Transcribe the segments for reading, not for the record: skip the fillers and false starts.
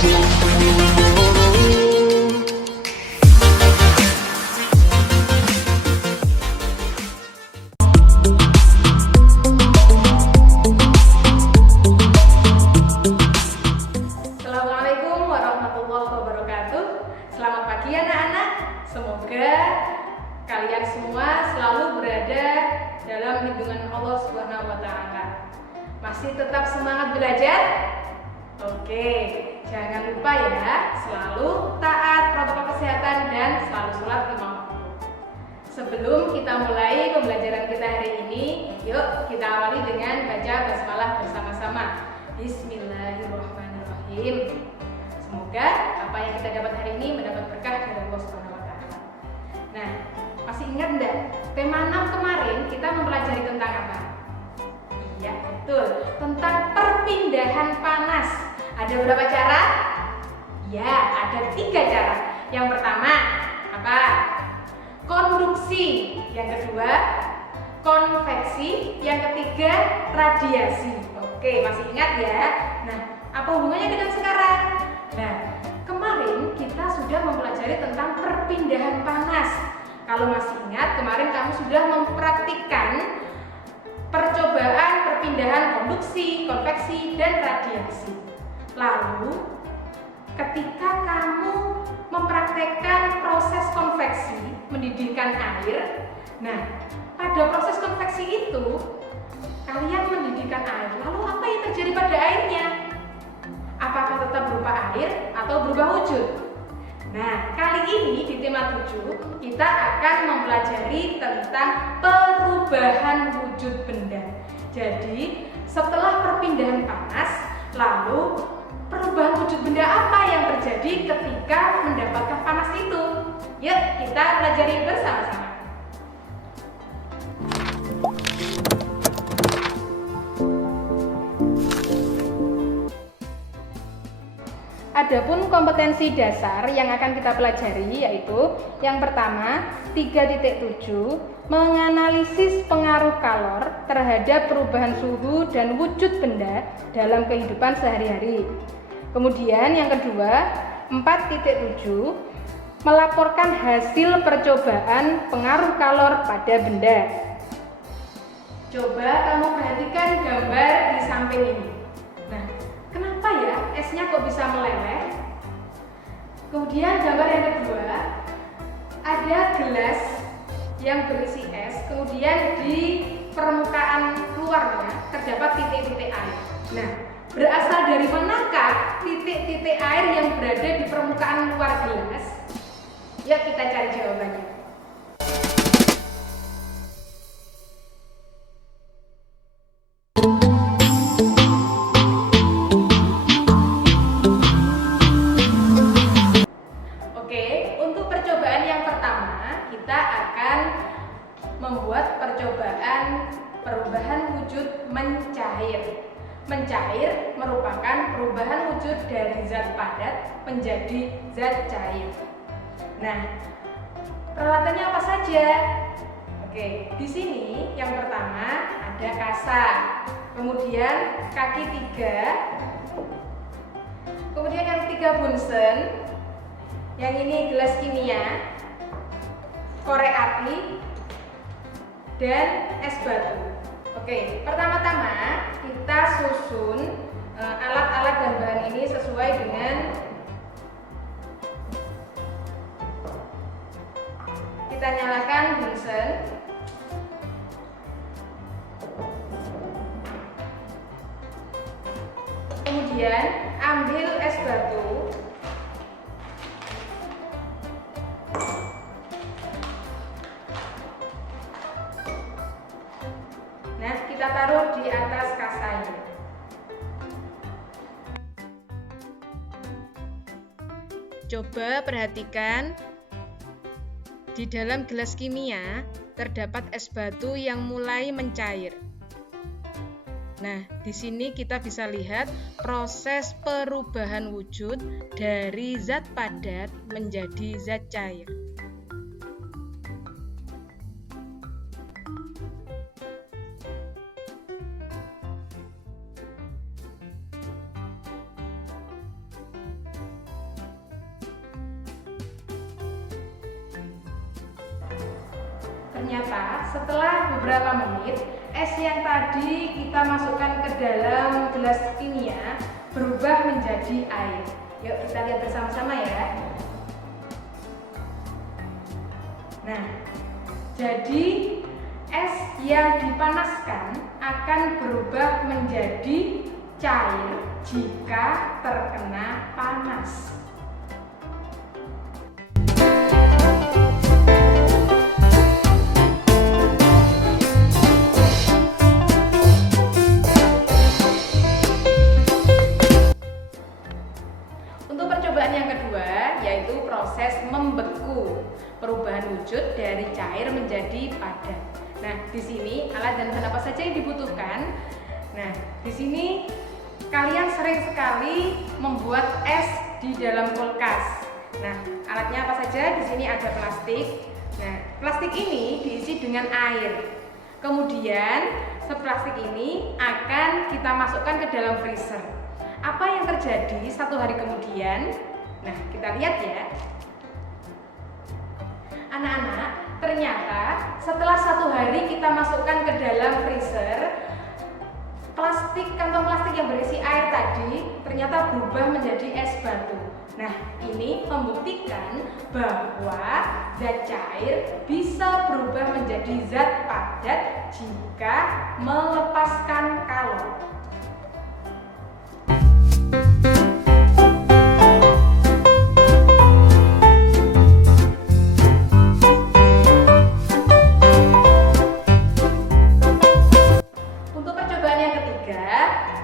Assalamualaikum warahmatullahi wabarakatuh. Selamat pagi anak-anak. Semoga kalian semua selalu berada dalam lindungan Allah Subhanahu wa taala. Masih tetap semangat belajar? Oke, jangan lupa ya, selalu taat protokol kesehatan dan selalu sholat lima waktu. Sebelum kita mulai pembelajaran kita hari ini, yuk kita awali dengan baca basmalah bersama-sama. Bismillahirrahmanirrahim. Semoga apa yang kita dapat hari ini mendapat berkah dari Allah Subhanahu wa taala. Nah, masih ingat enggak? Tema 6 kemarin kita mempelajari tentang apa? Iya, betul. Tentang perpindahan panas. Ada berapa cara? Ya, ada 3 cara. Yang pertama, apa? Konduksi. Yang kedua, konveksi. Yang ketiga, radiasi. Oke, masih ingat ya? Nah, apa hubungannya dengan sekarang? Nah, kemarin kita sudah mempelajari tentang perpindahan panas. Kalau masih ingat, kemarin kamu sudah mempraktikkan percobaan perpindahan konduksi, konveksi, dan radiasi. Lalu, ketika kamu mempraktekkan proses konveksi, mendidihkan air, nah, pada proses konveksi itu, kalian mendidihkan air, lalu apa yang terjadi pada airnya? Apakah tetap berupa air atau berubah wujud? Nah, kali ini di tema 7 kita akan mempelajari tentang perubahan wujud benda. Jadi, setelah perpindahan panas, lalu perubahan wujud benda apa yang terjadi ketika mendapatkan panas itu? Yuk, kita pelajari bersama-sama. Adapun kompetensi dasar yang akan kita pelajari yaitu yang pertama 3.7 menganalisis pengaruh kalor terhadap perubahan suhu dan wujud benda dalam kehidupan sehari-hari. Kemudian yang kedua 4.7 melaporkan hasil percobaan pengaruh kalor pada benda. Coba kamu perhatikan gambar di samping ini. Nah, kenapa ya esnya kok bisa meleleh? Kemudian gambar yang kedua, ada gelas yang berisi es, kemudian di permukaan luarnya terdapat titik-titik air. Nah, berasal dari manakah titik-titik air yang berada di permukaan luar gelas? Yuk kita cari jawabannya. Membuat percobaan perubahan wujud mencair. Mencair merupakan perubahan wujud dari zat padat menjadi zat cair. Nah, peralatannya apa saja? Oke, di sini yang pertama ada kasa, kemudian kaki 3, kemudian yang 3 bunsen, yang ini gelas kimia, korek api, dan es batu. Oke, pertama-tama kita susun alat-alat dan bahan ini sesuai dengan kita nyalakan bunsen. Kemudian ambil es batu. Kita taruh di atas kasanya. Coba perhatikan, di dalam gelas kimia terdapat es batu yang mulai mencair. Nah, di sini kita bisa lihat proses perubahan wujud dari zat padat menjadi zat cair. ternyata setelah beberapa menit es yang tadi kita masukkan ke dalam gelas kimia berubah menjadi air. Yuk kita lihat bersama-sama ya. Nah, jadi es yang dipanaskan akan berubah menjadi cair jika terkena panas. Untuk percobaan yang kedua yaitu proses membeku, perubahan wujud dari cair menjadi padat. Nah, di sini alat dan bahan apa saja yang dibutuhkan? Nah, di sini kalian sering sekali membuat es di dalam kulkas. Nah, alatnya apa saja? Di sini ada plastik. Nah, plastik ini diisi dengan air. Kemudian, plastik ini akan kita masukkan ke dalam freezer. Apa yang terjadi 1 hari kemudian? Nah, kita lihat ya. Anak-anak, ternyata setelah 1 hari kita masukkan ke dalam freezer, kantong plastik yang berisi air tadi ternyata berubah menjadi es batu. Nah, ini membuktikan bahwa zat cair bisa berubah menjadi zat padat jika melepaskan kalor. Untuk percobaan yang ketiga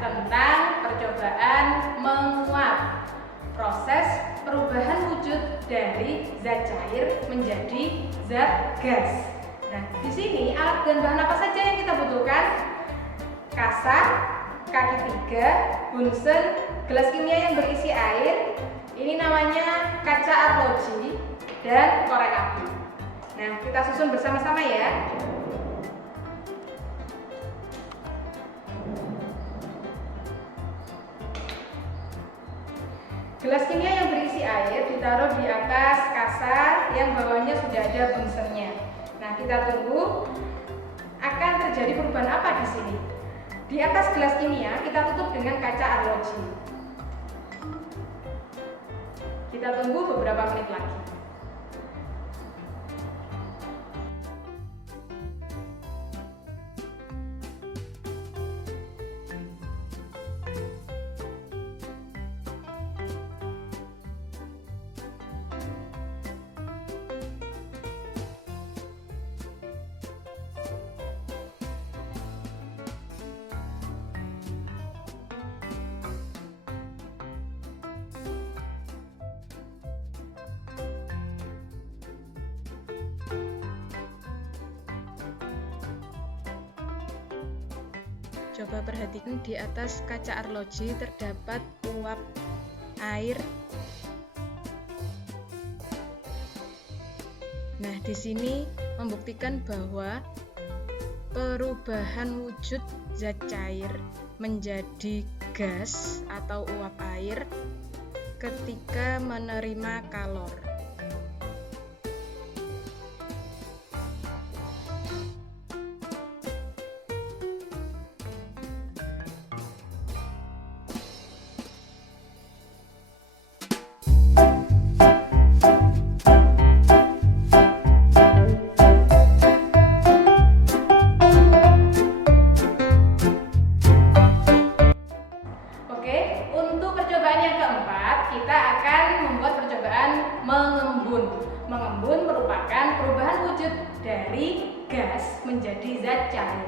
tentang percobaan menguap, proses perubahan wujud dari zat cair menjadi zat gas. Nah, di sini alat dan bahan apa saja yang kita butuhkan? Kasa, kaki 3, bunsen, gelas kimia yang berisi air, ini namanya kaca arloji, dan korek api. Nah, kita susun bersama-sama ya. Gelas kimia yang berisi air ditaruh di atas kasa yang bawahnya sudah ada bunsennya. Nah, kita tunggu akan terjadi perubahan apa di sini. Di atas gelas kimia kita tutup dengan kaca arloji. Kita tunggu beberapa menit lagi. Coba perhatikan di atas kaca arloji terdapat uap air. Nah, di sini membuktikan bahwa perubahan wujud zat cair menjadi gas atau uap air ketika menerima kalor. Mengembun merupakan perubahan wujud dari gas menjadi zat cair.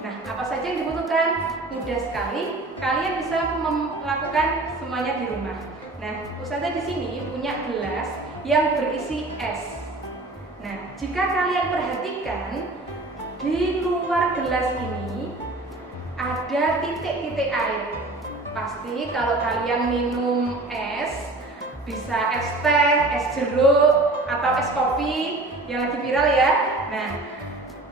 Nah, apa saja yang dibutuhkan? Mudah sekali, kalian bisa melakukan semuanya di rumah. Nah, Ustazah di sini punya gelas yang berisi es. Nah, jika kalian perhatikan di luar gelas ini ada titik-titik air. Pasti kalau kalian minum es, bisa es teh, es jeruk, atau es kopi yang lagi viral ya. Nah,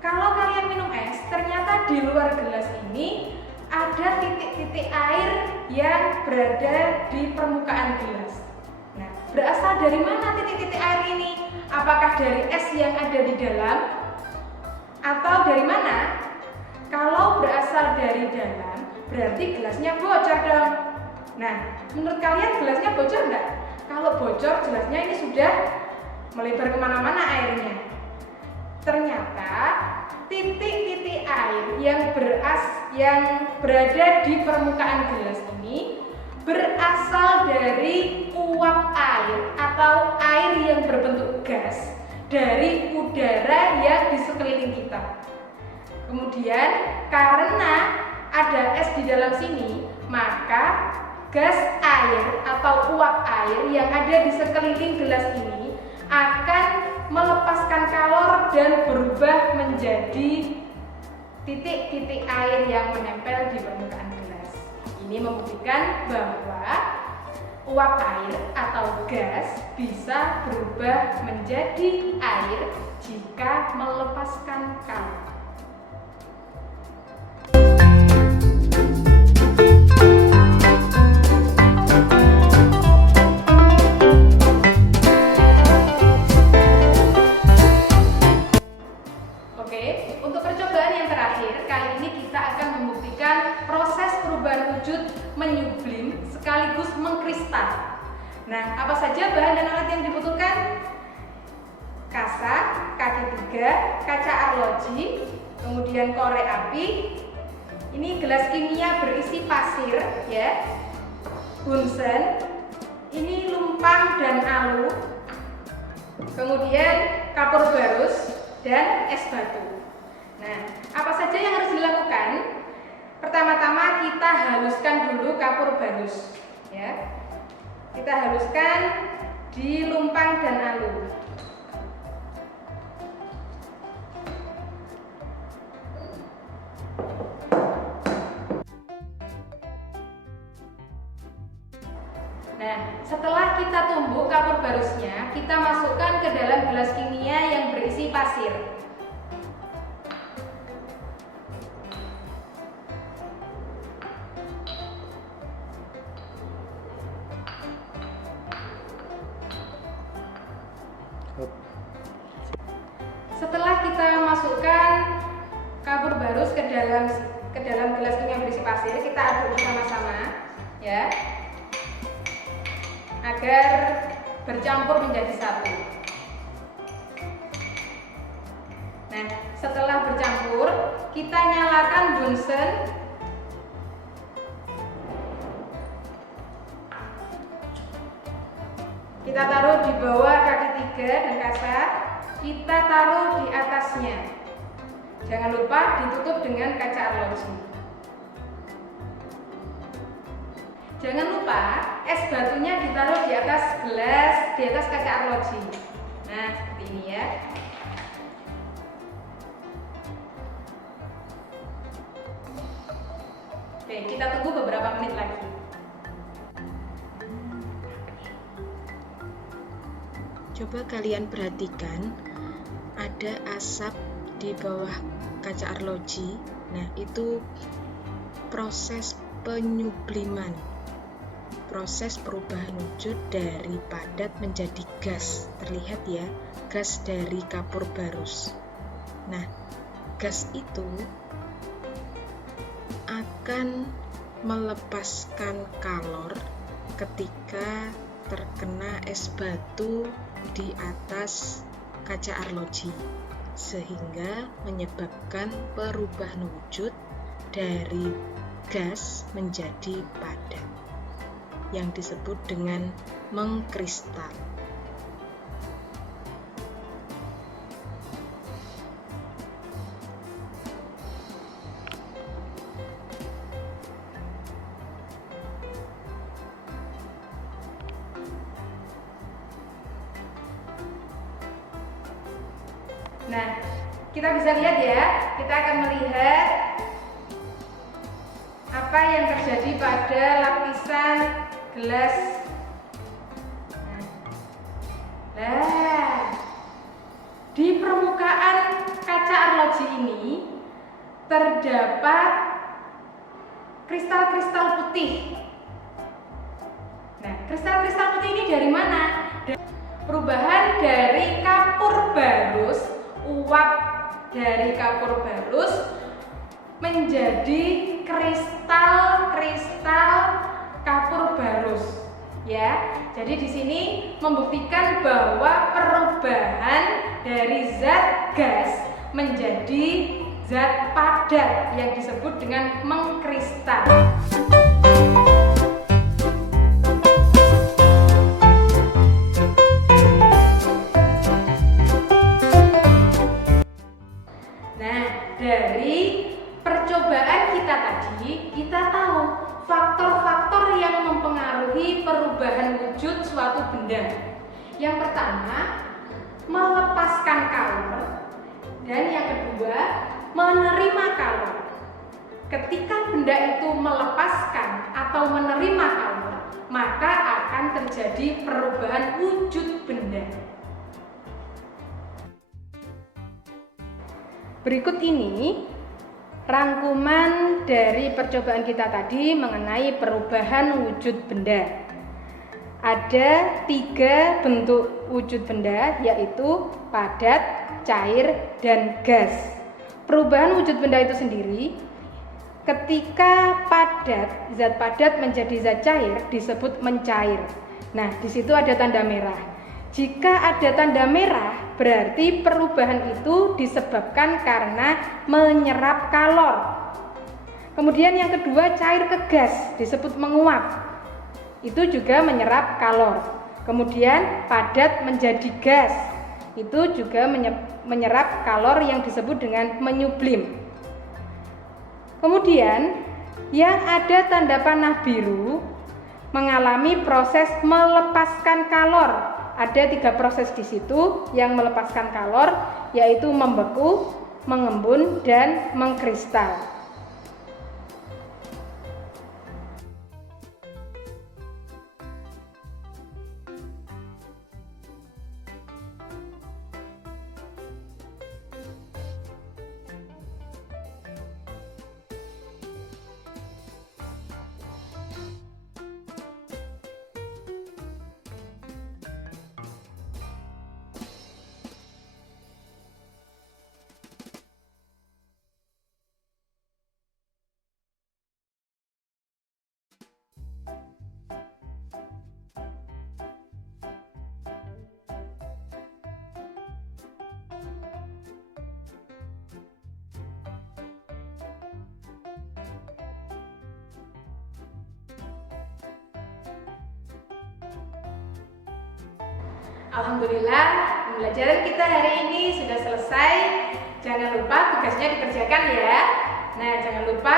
kalau kalian minum es, ternyata di luar gelas ini ada titik-titik air yang berada di permukaan gelas. Nah, berasal dari mana titik-titik air ini? Apakah dari es yang ada di dalam? Atau dari mana? Kalau berasal dari dalam, berarti gelasnya bocor dong. Nah, menurut kalian gelasnya bocor nggak? Kalau bocor, jelasnya ini sudah melebar kemana-mana airnya. Ternyata titik-titik air yang berada di permukaan gelas ini berasal dari uap air atau air yang berbentuk gas dari udara yang di sekeliling kita. Kemudian karena ada es di dalam sini, maka gas air atau uap air yang ada di sekeliling gelas ini akan melepaskan kalor dan berubah menjadi titik-titik air yang menempel di permukaan gelas. Ini membuktikan bahwa uap air atau gas bisa berubah menjadi air jika melepaskan kalor. Untuk percobaan yang terakhir, kali ini kita akan membuktikan proses perubahan wujud menyublim sekaligus mengkristal. Nah, apa saja bahan dan alat yang dibutuhkan? Kasa, kaki 3, kaca arloji, kemudian korek api. Ini gelas kimia berisi pasir, ya. Bunsen, ini lumpang dan alu. Kemudian kapur barus dan es batu. Nah, apa saja yang harus dilakukan? Pertama-tama kita haluskan dulu kapur barus, ya. Kita haluskan di lumpang dan alu. Nah, setelah kita tumbuk kapur barusnya, kita masukkan ke dalam gelas kimia yang berisi pasir. Setelah kita masukkan kapur barus ke dalam gelas kimia berisi pasir, kita aduk bersama-sama, ya, agar bercampur menjadi satu. Nah, setelah bercampur, kita nyalakan bunsen. Kita taruh di bawah kaki 3 dan kasa. Kita taruh di atasnya. Jangan lupa ditutup dengan kaca arloji. Jangan lupa es batunya ditaruh di atas gelas, di atas kaca arloji. Nah, seperti ini ya. Oke, kita tunggu beberapa menit lagi. Coba kalian perhatikan, ada asap di bawah kaca arloji. Nah, itu proses penyubliman, proses perubahan wujud dari padat menjadi gas. Terlihat ya, gas dari kapur barus. Nah, gas itu akan melepaskan kalor ketika terkena es batu di atas kaca arloji, sehingga menyebabkan perubahan wujud dari gas menjadi padat yang disebut dengan mengkristal. Nah, kita bisa lihat ya, kita akan melihat apa yang terjadi pada lapisan gelas. Nah, di permukaan kaca arloji ini terdapat kristal-kristal putih. Nah, kristal-kristal putih ini dari mana? Perubahan dari kapur barus, uap dari kapur barus menjadi kristal kapur barus. Ya, jadi di sini membuktikan bahwa perubahan dari zat gas menjadi zat padat yang disebut dengan mengkristal. Nah, dari percobaan kita tadi, kita tahu faktor-faktor yang mempengaruhi perubahan wujud suatu benda. Yang pertama, melepaskan kalor, dan yang kedua, menerima kalor. Ketika benda itu melepaskan atau menerima kalor, maka akan terjadi perubahan wujud benda. Berikut ini rangkuman dari percobaan kita tadi mengenai perubahan wujud benda. Ada 3 bentuk wujud benda, yaitu padat, cair, dan gas. Perubahan wujud benda itu sendiri, ketika padat, zat padat menjadi zat cair disebut mencair. Nah, di situ ada tanda merah. Jika ada tanda merah, berarti perubahan itu disebabkan karena menyerap kalor. Kemudian yang kedua, cair ke gas disebut menguap. Itu juga menyerap kalor. Kemudian padat menjadi gas. Itu juga menyerap kalor yang disebut dengan menyublim. Kemudian yang ada tanda panah biru mengalami proses melepaskan kalor. Ada 3 proses di situ yang melepaskan kalor, yaitu membeku, mengembun, dan mengkristal. Alhamdulillah, pembelajaran kita hari ini sudah selesai. Jangan lupa tugasnya dikerjakan ya. Nah, jangan lupa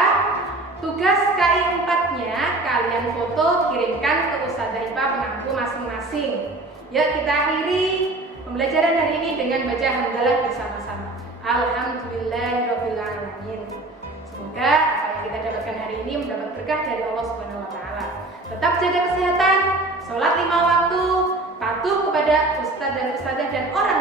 tugas KI 4-nya kalian foto, kirimkan ke Ustazah IPA pengampu masing-masing. Ya, kita akhiri pembelajaran hari ini dengan baca hamdalah bersama-sama. Alhamdulillahirrabbilalamin. Semoga apa yang kita dapatkan hari ini mendapat berkah dari Allah Subhanahu wa taala. Tetap jaga kesehatan, sholat 5 waktu, patuh kepada ustadz dan ustadzah dan orang